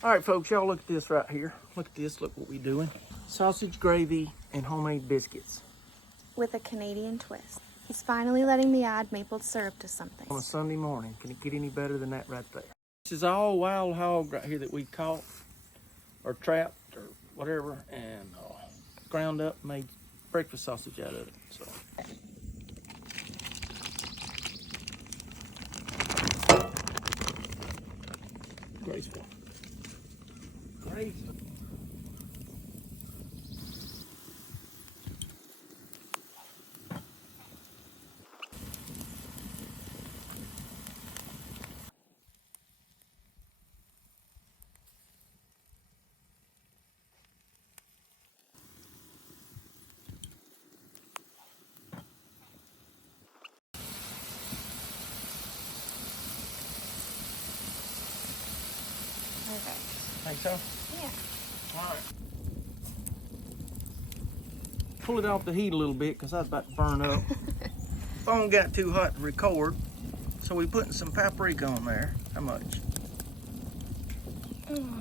All right, folks, y'all look at this right here. Look at this, look what we're doing. Sausage gravy and homemade biscuits. With a Canadian twist. He's finally letting me add maple syrup to something. On a Sunday morning. Can it get any better than that right there? This is all wild hog right here that we caught or trapped or whatever and ground up, made breakfast sausage out of it. So. Graceful. Graceful. Perfect. Think so? Yeah. All right. Pull it off the heat a little bit because I was about to burn up. Phone got too hot to record, so we putting some paprika on there. How much? Mm.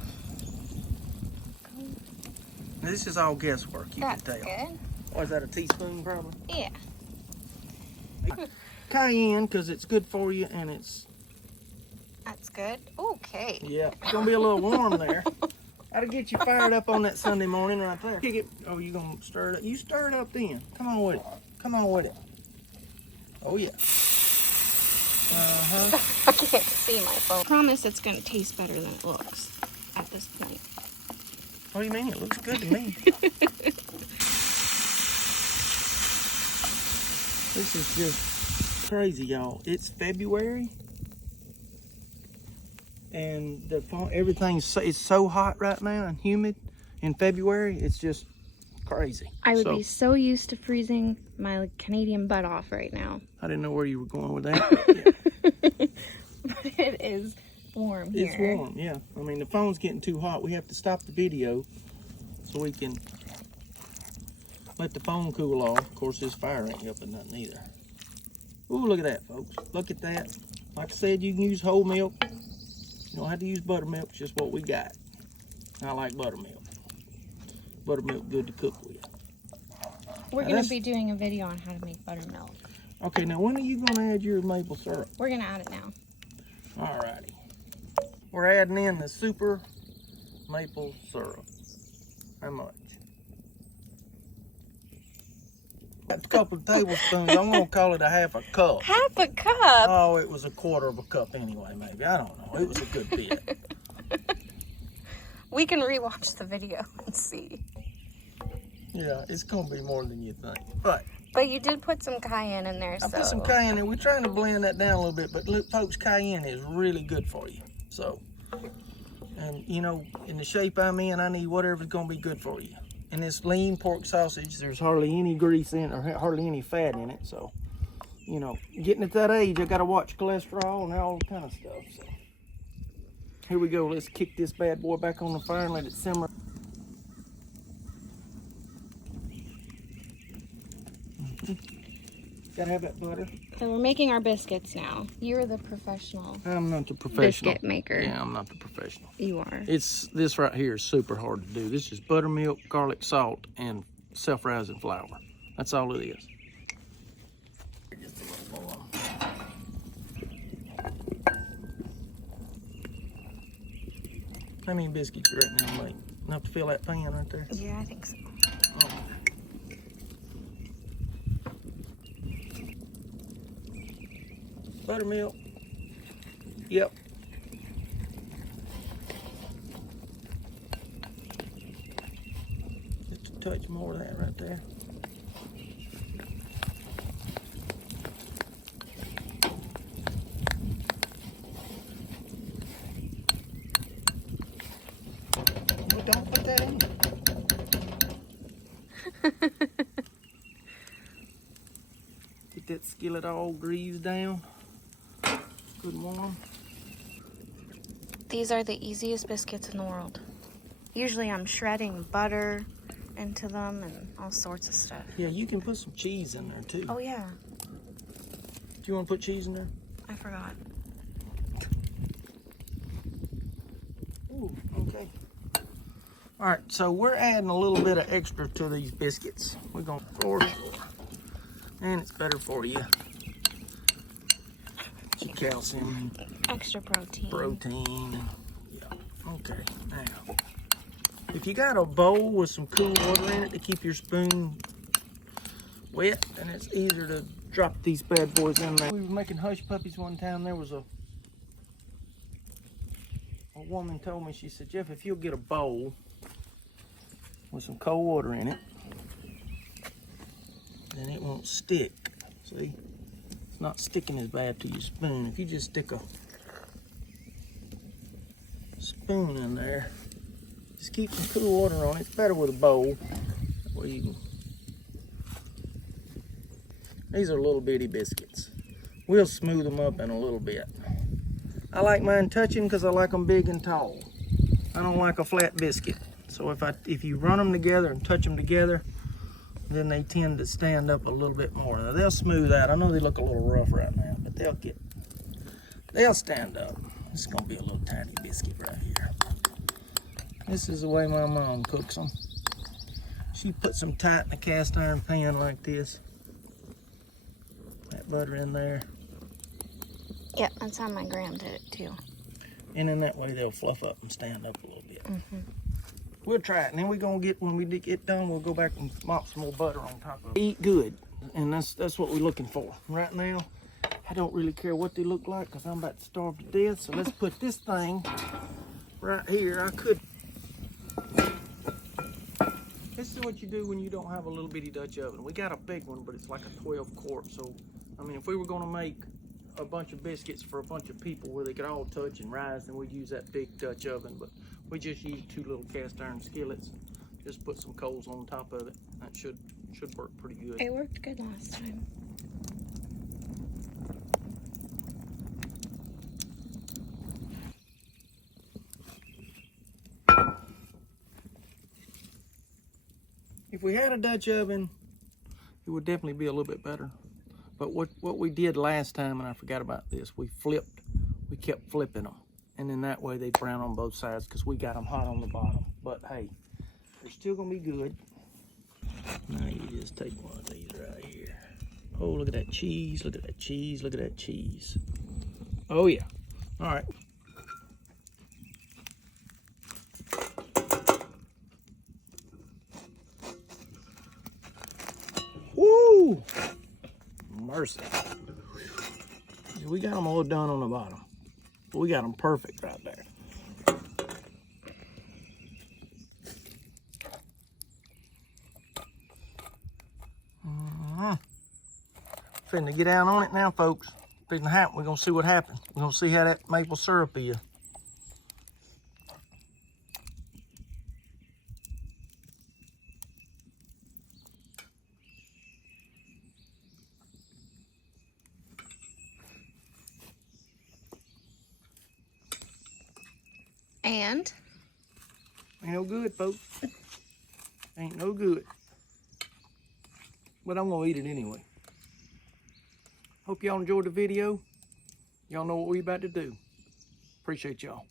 Now, this is all guesswork, you That's can tell. good. Or is that a teaspoon probably? Yeah. Cayenne, because it's good for you and it's... That's good. Okay. Yeah, it's gonna be a little warm there. That'll get you fired up on that Sunday morning right there. Kick it. Oh, you gonna stir it up? You stir it up then. Come on with it. Come on with it. Oh yeah. I can't see my phone. I promise it's going to taste better than it looks at this point. What do you mean? It looks good to me. This is just crazy, y'all. It's February. And it's so hot right now and humid in February. It's just crazy. I would be so used to freezing my Canadian butt off right now. I didn't know where you were going with that. But it is warm here. It's warm, yeah. I mean, the phone's getting too hot. We have to stop the video so we can let the phone cool off. Of course, this fire ain't helping nothing either. Ooh, look at that, folks. Look at that. Like I said, you can use whole milk. You don't have to use buttermilk. It's just what we got. I like buttermilk. Buttermilk good to cook with. We're going to be doing a video on how to make buttermilk. Okay, now when are you going to add your maple syrup? We're going to add it now. Alrighty. We're adding in the super maple syrup. How much? That's a couple of tablespoons. I'm going to call it a half a cup. Half a cup? Oh, it was a quarter of a cup anyway, maybe. I don't know. It was a good bit. We can rewatch the video and see. Yeah, it's going to be more than you think. But you did put some cayenne in there, I put some cayenne in. We're trying to blend that down a little bit, but look, folks, cayenne is really good for you. So, and you know, in the shape I'm in, I need whatever's going to be good for you. And this lean pork sausage, there's hardly any grease in it, or hardly any fat in it. So, you know, getting at that age, I got to watch cholesterol and all kind of stuff. So, here we go. Let's kick this bad boy back on the fire and let it simmer. Gotta have that butter. So we're making our biscuits now. You're the professional. I'm not the professional Biscuit maker. Yeah, I'm not the professional. You are. This right here is super hard to do. This is buttermilk, garlic, salt, and self-rising flour. That's all it is. Just a little more. How many biscuits you reckon I'll make? Enough to fill that pan right there? Yeah, I think so. Oh. Buttermilk. Yep. Just a touch more of that right there. Well, don't put that in. Get that skillet all greased down. Good and warm. These are the easiest biscuits in the world. Usually I'm shredding butter into them and all sorts of stuff. Yeah, you can put some cheese in there too. Oh yeah. Do you want to put cheese in there? I forgot. Ooh, okay. Okay. All right, so we're adding a little bit of extra to these biscuits. We're gonna floor, and it's better for you. It's your calcium, Extra protein. protein. Yeah. Okay. Now, if you got a bowl with some cool water in it to keep your spoon wet, then it's easier to drop these bad boys in there. We were making hush puppies one time. There was a woman told me, she said, Jeff, if you'll get a bowl with some cold water in it, then it won't stick. See? It's not sticking as bad to your spoon. If you just stick a spoon in there, just keep some cool water on it. It's better with a bowl. Where you can... These are little bitty biscuits. We'll smooth them up in a little bit. I like mine touching because I like them big and tall. I don't like a flat biscuit. So if you run them together and touch them together, then they tend to stand up a little bit more. Now they'll smooth out. I know they look a little rough right now, but they'll stand up. This is gonna be a little tiny biscuit right here. This is the way my mom cooks them. She puts them tight in a cast iron pan like this. That butter in there. Yep, that's how my gram did it too. And then that way they'll fluff up and stand up a little bit. Mm-hmm. We'll try it, and then we're gonna get, when we get done, we'll go back and mop some more butter on top of it. Eat good, and that's what we're looking for. Right now, I don't really care what they look like because I'm about to starve to death. So let's put this thing right here. This is what you do when you don't have a little bitty Dutch oven. We got a big one, but it's like a 12 quart. So, I mean, if we were gonna make a bunch of biscuits for a bunch of people where they could all touch and rise, then we'd use that big Dutch oven. But we just use 2 little cast iron skillets. Just put some coals on top of it. That should work pretty good. It worked good last time. If we had a Dutch oven, it would definitely be a little bit better. But what we did last time, and I forgot about this, we kept flipping them. And then that way they brown on both sides because we got them hot on the bottom. But hey, they're still gonna be good. Now you just take one of these right here. Oh, look at that cheese, look at that cheese, look at that cheese. Oh yeah, all right. Woo! Mercy. We got them all done on the bottom. We got them perfect right there. Finna get down on it now, folks. Finna happen. We're gonna see what happens. We're gonna see how that maple syrup is. And? Ain't no good, folks. Ain't no good. But I'm gonna eat it anyway. Hope y'all enjoyed the video. Y'all know what we about to do. Appreciate y'all.